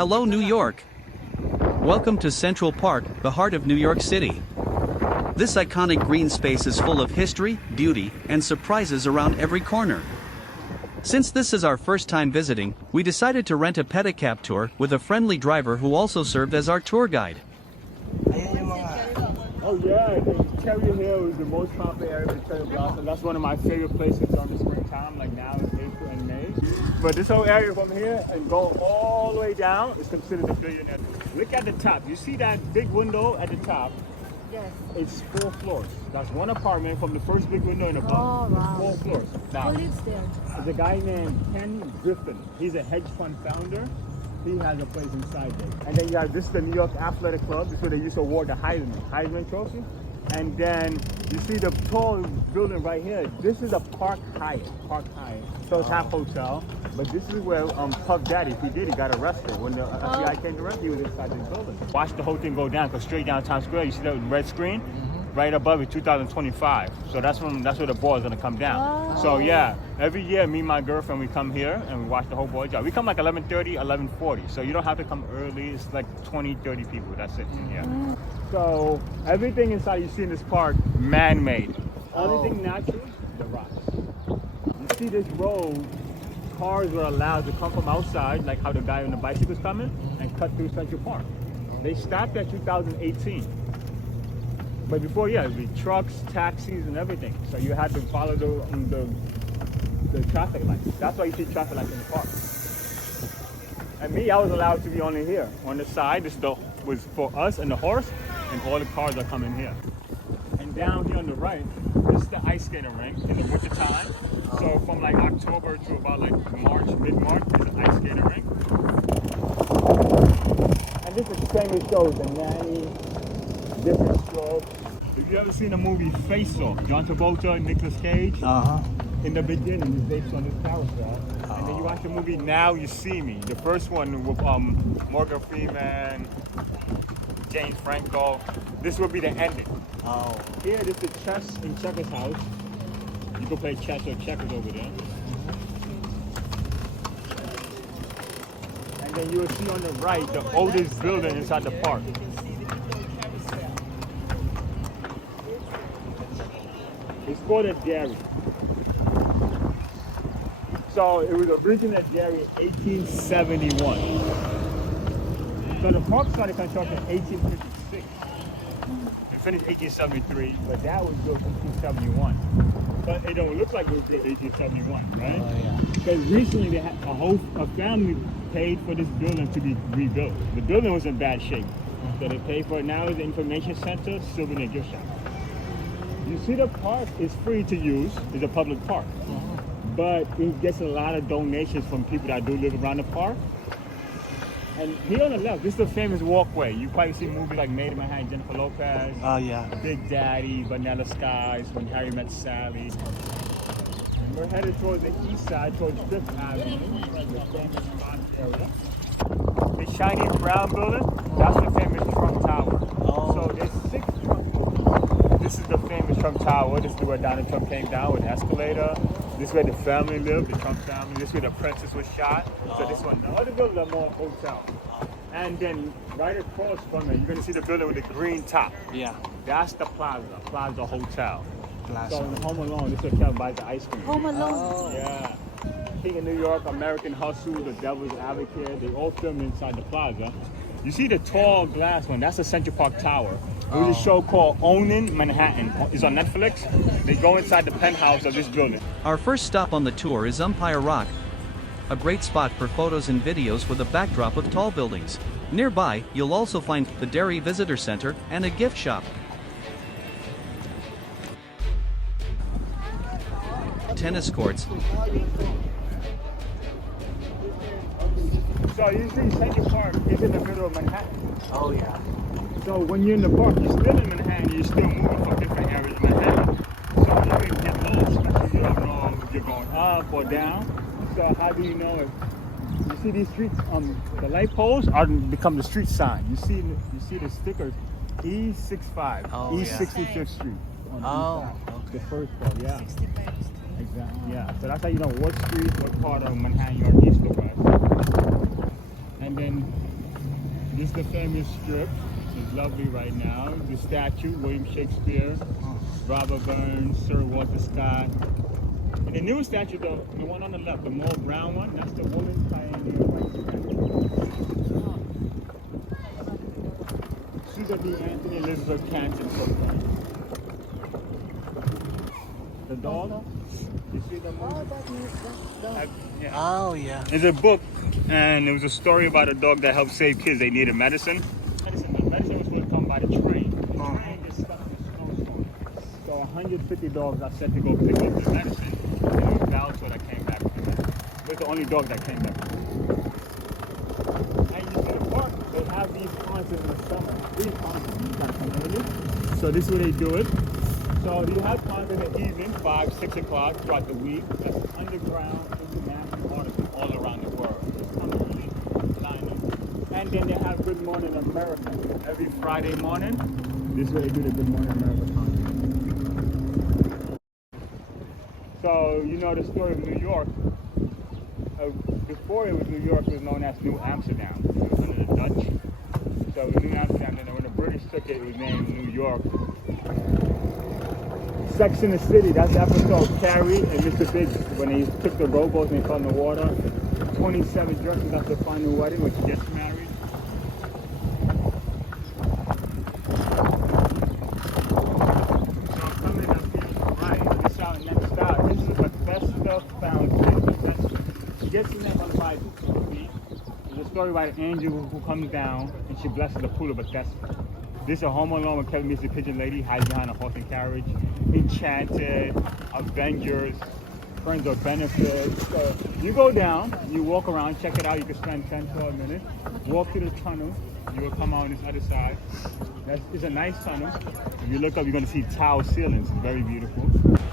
Hello, New York. Welcome to Central Park, the heart of New York City. This iconic green space is full of history, beauty, and surprises around every corner. Since this is our first time visiting, we decided to rent a pedicab tour with a friendly driver who also served as our tour guide. Oh yeah, I think Cherry Hill is the most popular area of Cherry Blossom. That's one of my favorite places during the springtime, like now in April and May. But this whole area from here and go all the way down is considered the billionaire. Look at the top. You see that big window at the top? Yes. It's 4 floors. That's one apartment from the first big window and above. Oh, wow. 4 floors. Now, Who lives there? there's a guy named Ken Griffin. He's a hedge fund founder. He has a place inside there. And then you have this is the New York Athletic Club. This is where they used to award the Heisman Trophy. And then you see the tall building right here. This is a Park Hyatt. So it's half hotel. But this is where Puff Daddy, he got arrested. When the FBI came to arrest him, he was inside this building. Watch the whole thing go down, go straight down Times Square. You see that red screen? Right above it, 2025. So that's where the ball is gonna come down. So yeah, every year me and my girlfriend, we come here and we watch the whole ball drop. We come like 11:30, 11:40. So you don't have to come early. It's like 20, 30 people. That's it in here. So everything inside you see in this park, man-made. Only thing natural, the rocks. You see this road, cars were allowed to come from outside, like how the guy on the bicycle is coming, and cut through Central Park. They stopped at 2018. But before, yeah, it would be trucks, taxis, and everything. So you had to follow the traffic lights. That's why you see traffic lights in the park. And me, I was allowed to be only here. On the side, this was for us and the horse, and all the cars are coming here. And down here on the right, this is the ice skating rink in the winter time. So from like October to about like March, mid-March, is the ice skating rink. And this is famous shows, the Nanny, different strokes. Have you ever seen the movie Face Off? John Travolta and Nicolas Cage? In the beginning, it's based on this carousel. And then you watch the movie Now You See Me. The first one with Morgan Freeman, James Franco. This will be the ending. Here, this is the chess and checkers house. You can play chess or checkers over there. And then you will see on the right the oldest building inside the park. It's called a dairy. So it was originally a dairy in 1871. So the park started construction in 1856. It finished 1873, but that was built in 1871. But it don't look like it was built in 1871, right? Because recently they had a family paid for this building to be rebuilt. The building was in bad shape. So they paid for it. Now it's the information center, souvenir gift shop. You see the park is free to use, it's a public park. But it gets a lot of donations from people that do live around the park. And here on the left, this is the famous walkway. You probably see movies like Made in Manhattan, Jennifer Lopez. Big Daddy, Vanilla Skies, When Harry Met Sally. And we're headed towards the east side, towards Fifth Avenue, the famous spot area. The shiny brown building, that's the famous Trump Tower. So there's 6 Trump buildings. This is the famous Trump Tower. This is where Donald Trump came down with an escalator. This is where the family lived, the Trump family. This is where the princess was shot. So this one, the other buildings are more hotel. And then right across from it, you're gonna see the building with the green top. Yeah. That's the Plaza Hotel. So in Home Alone, this is where Kevin buys the ice cream. Home Alone? Yeah. King of New York, American Hustle, The Devil's Advocate, they all filmed inside the plaza. You see the tall glass one, that's the Central Park Tower. There was a show called Owning Manhattan. It's on Netflix. They go inside the penthouse of this building. Our first stop on the tour is Umpire Rock, a great spot for photos and videos with a backdrop of tall buildings. Nearby, you'll also find the Dairy Visitor Center and a gift shop. Tennis courts. So you see Central Park is in the middle of Manhattan. So when you're in the park, you're still in Manhattan, you're still moving from different areas of Manhattan. So you can get lost because you don't know if you're going up or down. So how do you know if you see these streets? The light poles are become the street sign. You see the stickers E65, E65th Street on the east side. The first part, yeah. 65th. Exactly, yeah. So that's how you know what street, what part of Manhattan you're east or west. And then this is the famous strip. It's lovely right now. The statue, William Shakespeare, Robert Burns, Sir Walter Scott. And the new statue, the one on the left, the more brown one, that's the woman pioneer white statue. Susan B. Anthony, Elizabeth Canton, so far. The dog. You see the movie? Yeah. Oh, yeah. It's a book, and it was a story about a dog that helped save kids. They needed medicine. Medicine was going to come by the train. The train gets stuck in a snowstorm. So 150 dogs are sent to go pick up the medicine. And it was Balto that came back with it. It was the only dog that came back. And you see the park, they have these concerts in the summer. These concerts, you gotta come early. So this is where they do it. So you have concerts in the evening, 5, 6 o'clock throughout the week. It's underground, international artists from all around the world. Just come early, line up. And then they have Good Morning America. Every Friday morning, this is where they do the Good Morning America concert. So, you know the story of New York. Before it was New York, it was known as New Amsterdam. It was under the Dutch. So it was New Amsterdam, and then when the British took it, it was named New York. Sex in the City, that's the episode Carrie and Mr. Big when they took the rowboats and they fell in the water. 27 dresses after the final wedding when she gets married. So coming up here, right, this out next out. This is Bethesda Fountain. She gets in there on the Bible. There's a story about an angel who comes down and she blesses the pool of Bethesda. This is a Home Alone with Kevin meets the pigeon lady, hides behind a horse and carriage. Enchanted, Avengers, Friends of Benefit. So you go down, you walk around, check it out. You can spend 10, 12 minutes. Walk through the tunnel. You will come out on this other side. It's a nice tunnel. If you look up, you're going to see tile ceilings. It's very beautiful.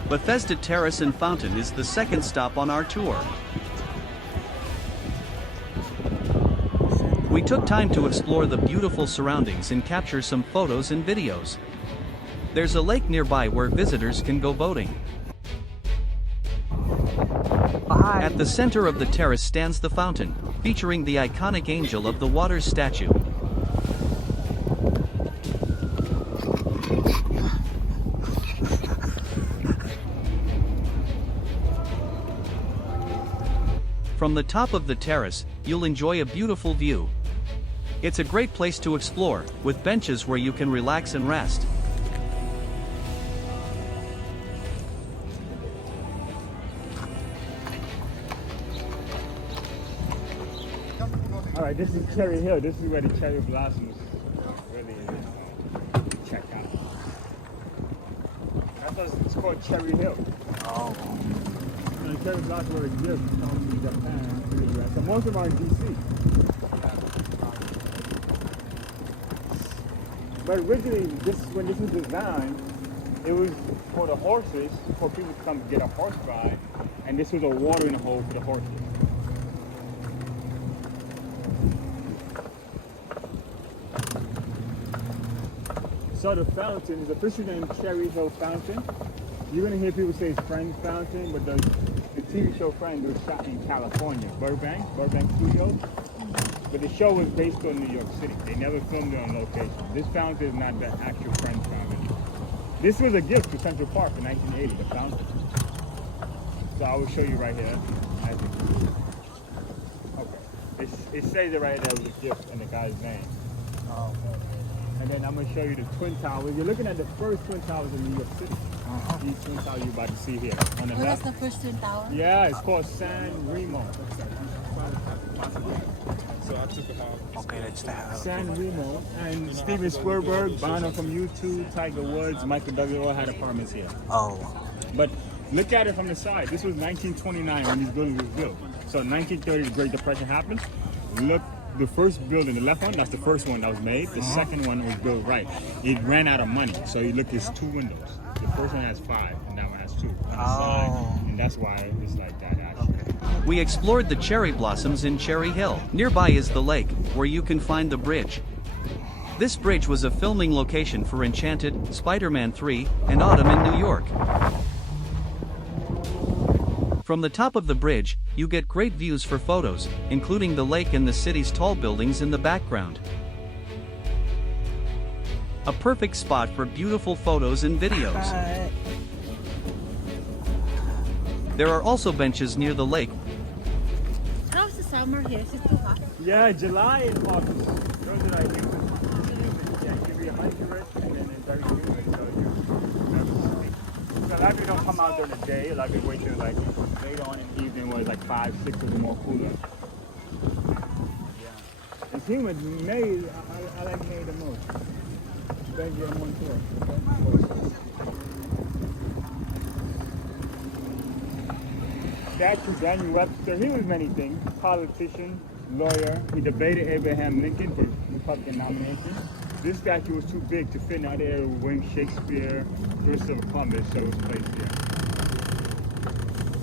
Bethesda Terrace and Fountain is the second stop on our tour. We took time to explore the beautiful surroundings and capture some photos and videos. There's a lake nearby where visitors can go boating. At the center of the terrace stands the fountain, featuring the iconic Angel of the Waters statue. From the top of the terrace, you'll enjoy a beautiful view. It's a great place to explore, with benches where you can relax and rest. All right, this is Cherry Hill. This is where the cherry blossoms really check out. That's what it's called, Cherry Hill. Oh. And the cherry blossoms were a gift from Japan to the US. So most of them are in DC. But originally, when this was designed, it was for the horses, for people to come get a horse ride, and this was a watering hole for the horses. So the fountain is officially named Cherry Hill Fountain. You're gonna hear people say it's Friends Fountain, but the TV show Friends was shot in California, Burbank Studios. But the show was based on New York City. They never filmed it on location. This fountain is not the actual Friends Fountain. This was a gift to Central Park in 1980, the fountain. So I will show you right here. Okay. It says it right there was a gift in the guy's name. Oh, okay. And then I'm going to show you the Twin Towers. You're looking at the first Twin Towers in New York City. These Twin Towers you're about to see here. On the left. That's the first Twin Tower? Yeah, it's called San Remo. Okay, that's that. San Remo. And Steven Spielberg, Bono from U2, Tiger Woods, Michael W. all had apartments here. Oh. But look at it from the side. This was 1929 when these buildings were built. So in 1930, the Great Depression happened. Look. The first building, the left one, that's the first one that was made. The second one was built right. It ran out of money, so you look, there's 2 windows. The first one has 5, and that one has 2 on the side. And that's why it's like that, actually. We explored the cherry blossoms in Cherry Hill. Nearby is the lake, where you can find the bridge. This bridge was a filming location for Enchanted, Spider-Man 3, and Autumn in New York. From the top of the bridge, you get great views for photos, including the lake and the city's tall buildings in the background. A perfect spot for beautiful photos and videos. There are also benches near the lake. How's the summer here? Is it too hot? Yeah, July and August. Those are like yeah, it can be 100 and then it's very humid. So a lot of people don't come out during the day. A lot of people wait till like later on in the evening where it's like 5, 6 or more cooler. Yeah. It's humid. May, I like May the most. Thank you, I'm on tour. Statue Daniel Webster, he was many things. Politician, lawyer. He debated Abraham Lincoln for Republican nomination. This statue was too big to fit in the other area with William Shakespeare, Christopher Columbus, so it was placed here.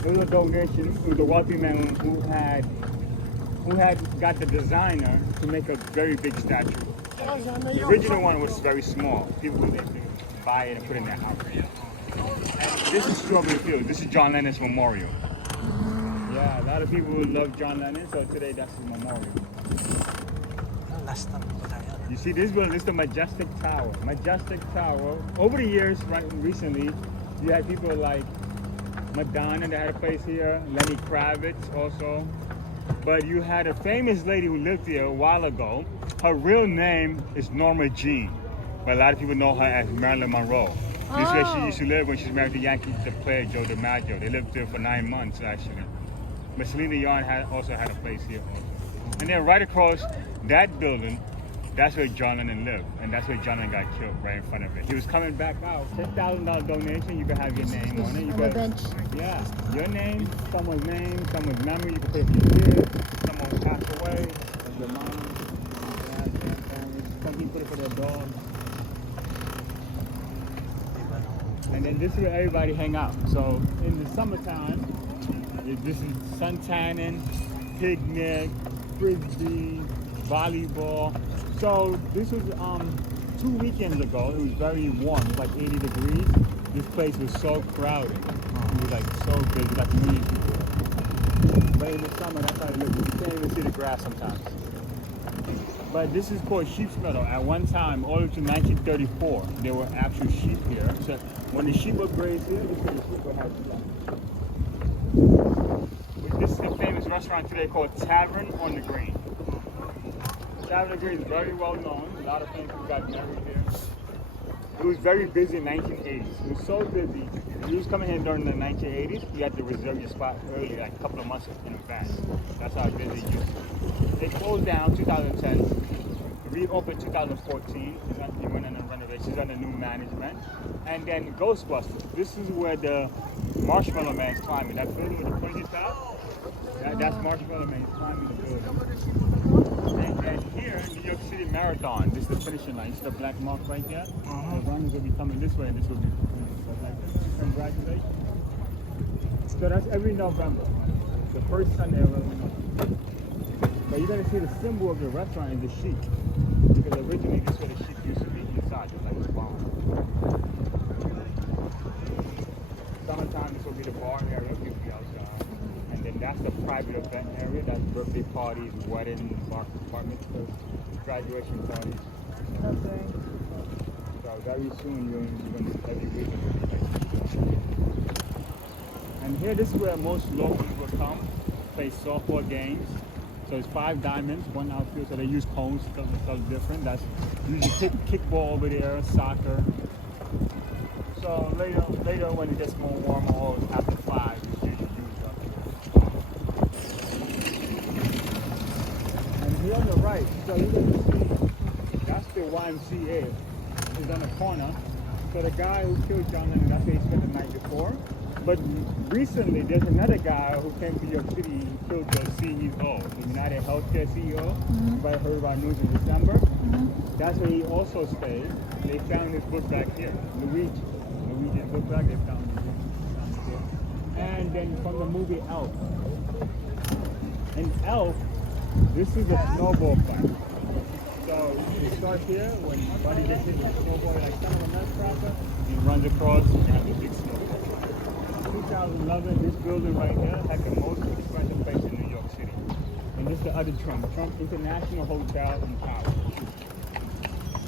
It was a donation. It was a wealthy man who had got the designer to make a very big statue. The original one was very small. People would buy it and put it in their house. And this is Strawberry Fields. This is John Lennon's memorial. Yeah, a lot of people would love John Lennon, so today that's his memorial. You see this building, this is the Majestic Tower. Majestic Tower. Over the years, right recently, you had people like Madonna that had a place here, Lenny Kravitz also. But you had a famous lady who lived here a while ago. Her real name is Norma Jean, but a lot of people know her as Marilyn Monroe. This is where she used to live when she was married to Yankee player Joe DiMaggio. They lived there for 9 months actually. But Selena Yarn also had a place here also. And then right across that building, that's where John Lennon lived. And that's where John Lennon got killed, right in front of it. He was coming back out. $10,000 donation, you can have your name on it. You On the bench. Yeah, your name, someone's memory, you can put it for your kids, someone who passed away, your mom, dad, grandparents, some people put it for their dog. And then this is where everybody hang out. So in the summertime, this is sun tanning, picnic, frisbee, volleyball. So this was 2 weekends ago. It was very warm, it was like 80 degrees. This place was so crowded. It was like so busy, like a million people. But in the summer, that's how it looks. You can't even see the grass sometimes. But this is called Sheep's Meadow. At one time, all the way to 1934, there were actual sheep here. So when the sheep were grazed here, this is where the sheep were had blood. This is a famous restaurant today called Tavern On The Green. Tavern On The Green is very well known. A lot of famous people got married here. It was very busy in the 1980s. It was so busy. If you was coming here during the 1980s, you had to reserve your spot early, like a couple of months in advance. That's how busy it used to be. It closed down 2010, reopened 2014. It went under renovations under new management. And then Ghostbusters. This is where the Marshmallow Man is climbing. That building with the pointy top, that's Marshmallow Man. He's climbing the building. And here, New York City Marathon. This is the finishing line. You see the black mark right there? The runners will be coming this way, and this will be like this. Congratulations. So that's every November. The first Sunday of every month. But you're going to see the symbol of the restaurant is the sheep. Because originally this is where the sheep used to be inside, just like a barn. Summertime, this will be the bar area, people be outside. And then that's the private event area. That's birthday parties, weddings, apartments, graduation parties. Okay. So very soon you're going to every week. And here, this is where most locals will come, play softball games. So it's 5 diamonds, 1 outfield, so they use cones, stuff different. That's usually kickball over there, soccer. So later when it gets more warmer, or after 5, it's usually used up. And here on the right, so you can see, that's the YMCA. It's on the corner. So the guy who killed John Lennon, that's where he spent the night before. But recently, there's another guy who came to New York City and killed the CEO, the United Healthcare CEO. Everybody heard about news in December. That's where he also stayed. They found his book back here, Norwegian book bag. They found his book here. And then from the movie Elf. In Elf, this is a snowball fight. So it starts here when Buddy gets hit with a snowball, like son of a nutcracker, he runs across and has a big snowball. 2011, this building right here had the most expensive place in New York City. And this is the other Trump International Hotel in Tower.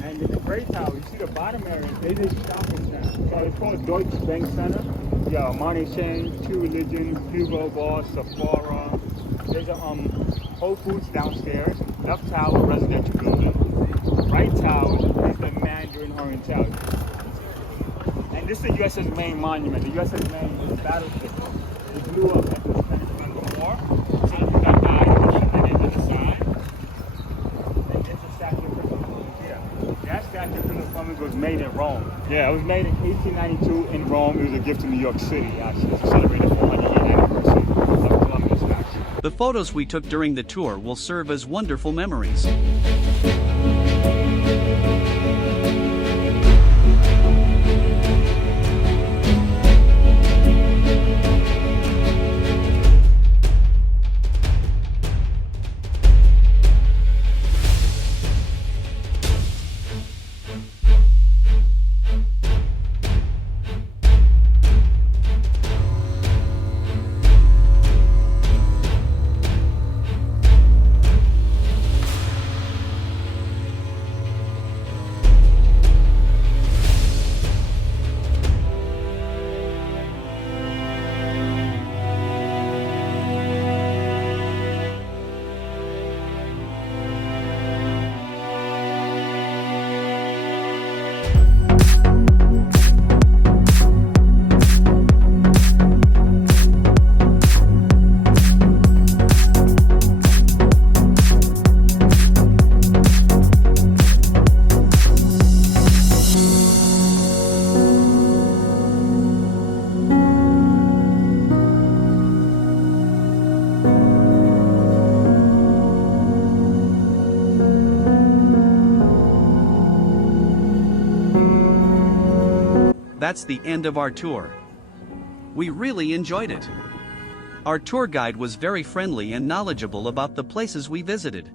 And in the Great Tower, you see the bottom area, they did shopping center. So it's called Deutsche Bank Center. Yeah, Money Exchange, Two Religions, Hugo Boss, Sephora. There's a Whole Foods downstairs. Left tower, residential building. Right tower is the Mandarin Oriental. And this is the USS Maine monument. The USS Maine is a battleship. It blew up at the Spanish War. So you got eyes and then to the side. And there's a statue of Christopher Columbus here. That statue of Christopher Columbus was made in Rome. Yeah, it was made in 1892 in Rome. It was a gift to New York City, actually, to celebrate the 400th anniversary of Columbus statue. The photos we took during the tour will serve as wonderful memories. That's the end of our tour. We really enjoyed it. Our tour guide was very friendly and knowledgeable about the places we visited.